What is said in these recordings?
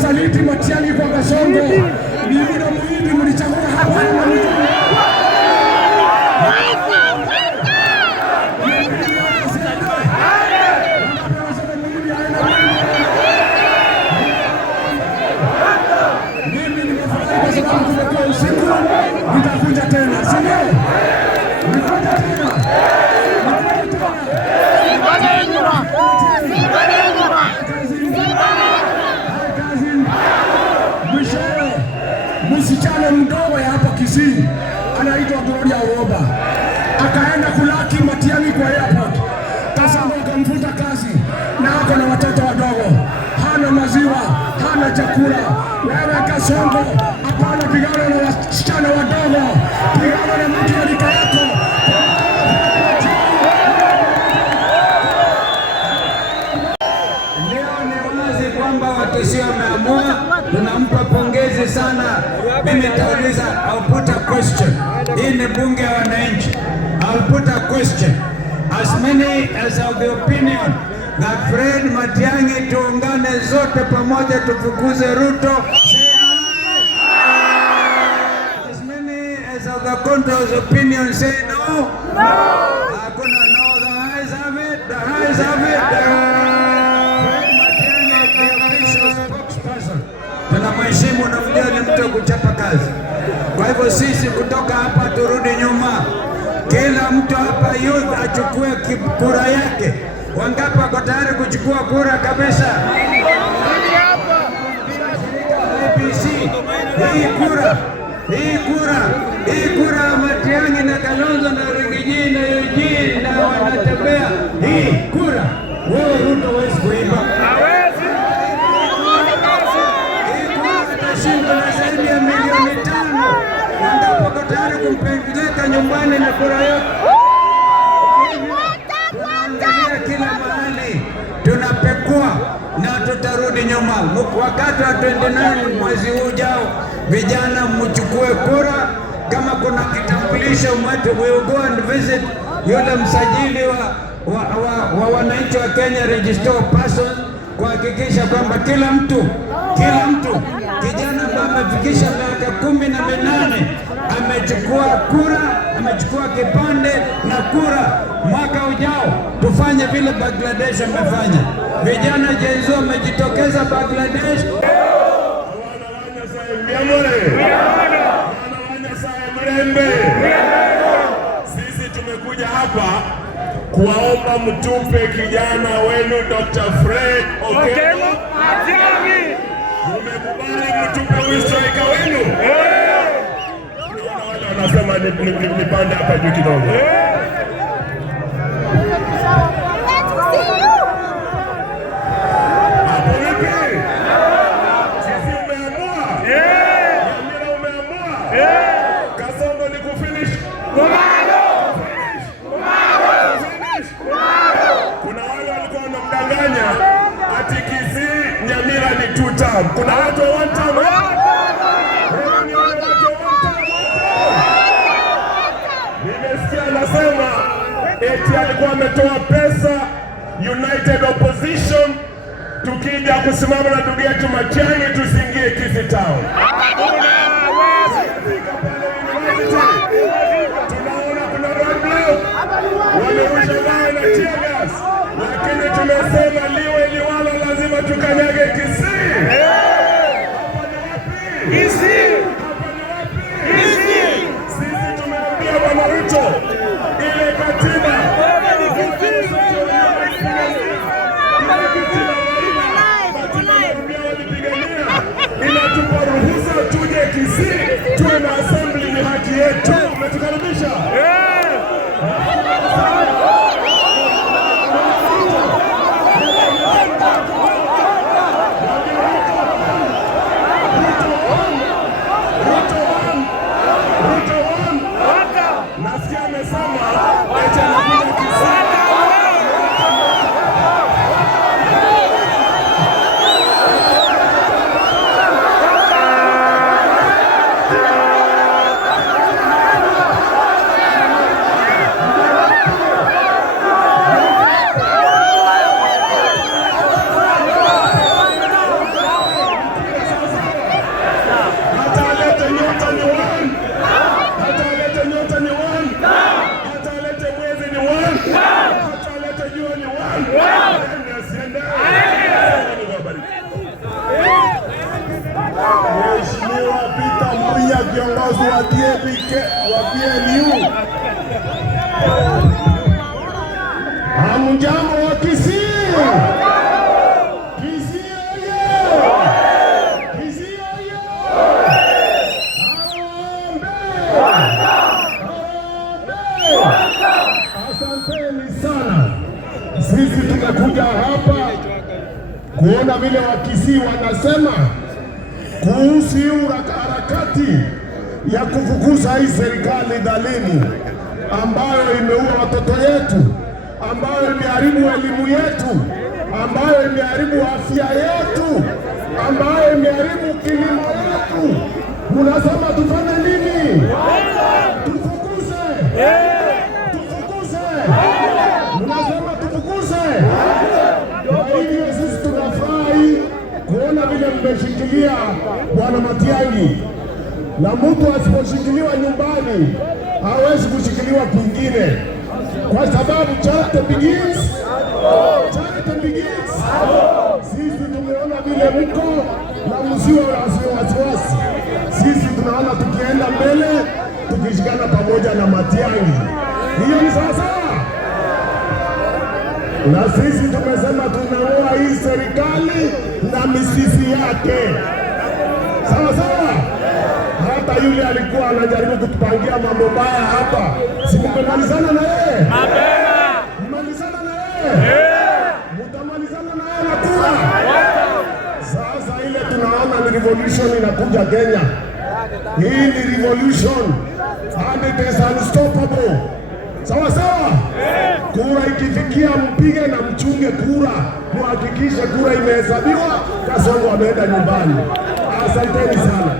mkasaliti Matiang'i kwa Kasongo. Mimi na Muhindi mlichagua hapa na mimi nimefurahi kwa sababu tumekuwa usiku, nitakuja tena, si ndio? Nitakuja tena. Mwishowe msichana mdogo ya hapa Kisii anaitwa Gloria Owoba akaenda kulaki Matiang'i kwa airport. Kasongo akamfuta kazi na ako na watoto wadogo, hana maziwa, hana chakula. Wewe Kasongo, hapana pigana na wasichana wadogo, pigana na mtu wa rika yako. Sio ameamua, tunampa pongezi sana. Mimi nitauliza, I'll put a question. Hii ni bunge ya wananchi. I'll put a question. As many as of the opinion that Fred Matiang'i tuungane zote pamoja tufukuze Ruto, say aye. As many as of the contrary's opinion say no. Hakuna no. The ayes have it. The ayes have it. Tunamheshimu na mjali mtu kuchapa kazi. Kwa hivyo sisi kutoka hapa turudi nyuma. Kila mtu hapa youth achukue kura yake. Wangapi wako tayari kuchukua kura kabisa? APC. Hii kura Matiang'i na Kalonzo na Rigiji na Eugene na wanatembea. Hii kura wewe Ruto huwezi kuiba. Na zaidi ya milioni 5 wako tayari kumpeleka nyumbani na kura yote. Tunaangalia kila mahali, tunapekua na tutarudi nyuma. Wakati wa 29 mwezi ujao, vijana mchukue kura. Kama kuna kitambulisho mwetu, we will go and visit yule msajili wa wananchi wa Kenya, register person, kuhakikisha kwamba kila mtu kijana ambaye amefikisha miaka 18 amechukua kura, amechukua kipande na kura. Mwaka ujao tufanye vile Bangladesh amefanya. Vijana jenzo wamejitokeza Bangladesh. Sisi tumekuja hapa kuwaomba mtupe kijana wenu Dr. Fred Okello Matiang'i. Mumekubali mtupe huyu striker wenu? Unaona wale wanasema nipande hapa juu kidogo. Hapo vipi? Sisi umeamua? Nyamira umeamua? Kasongo ni kufinish? Kuna wale walikuwa wanamdanganya ati Kisii Nyamira ni 2 term. Kuna watu wa 1 term. Nimesikia anasema eti alikuwa ametoa pesa United Opposition tukija kusimama na ndugu yetu Matiang'i tusiingie Kisii Town. Tunaona kuna roadblock, wamerusha mawe na tear gas, lakini tumesema liwe liwalo lazima tukanyage Kisii. Hapa ni wapi? Kisii. Hapa ni wapi? Kisii. Sisi tumeambia Bwana Ruto ile katiba inatupa ruhusa tuje Kisii tuwe na assembly, ni haki yetu. Umetukaribisha? Nasikia amesema eti anakuja Kisii. viongozi wa PNU. Hamjambo wa Kisii? Kisii oye! Kisii oye! Asanteni sana. Sisi tumekuja hapa kuona vile Wakisii wanasema kuhusu harakati ya kufukuza hii serikali dhalimu ambayo imeua watoto yetu, ambayo imeharibu elimu yetu, ambayo imeharibu afya yetu, ambayo imeharibu kilimo yetu. Munasema tufanye nini? Tufukuze? Tufukuze? Munasema tufukuze? Kwa hivyo sisi tunafurahi kuona vile mmeshikilia Bwana Matiang'i, na mtu asiposhikiliwa nyumbani hawezi kushikiliwa kwingine, kwa sababu charity begins. Charity begins. Sisi tumeona vile mko na msiwe wasiwasi. Sisi tunaona tukienda mbele tukishikana pamoja na Matiang'i. Hiyo ni sawasawa, na sisi tumesema tunang'oa hii serikali na mizizi yake. Sawa sawa. Hata yule alikuwa anajaribu kutupangia mambo baya hapa, si mmemalizana na yeye? Mmemalizana na yeye? Mtamalizana na yeye na kura. Sasa ile tunaona ni revolution inakuja Kenya. Hii ni revolution and it is unstoppable. Sawa sawa. Kura ikifikia mpige na mchunge kura, muhakikishe kura imehesabiwa, Kasongo ameenda nyumbani. Asanteni sana.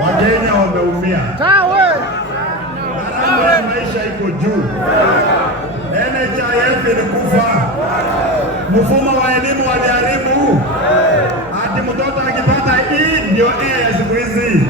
Wakenya wameumia. Gharama ya maisha iko juu. NHIF ilikufa. Mfumo wa elimu waliharibu. Ati mtoto akipata E ndio A ya siku hizi.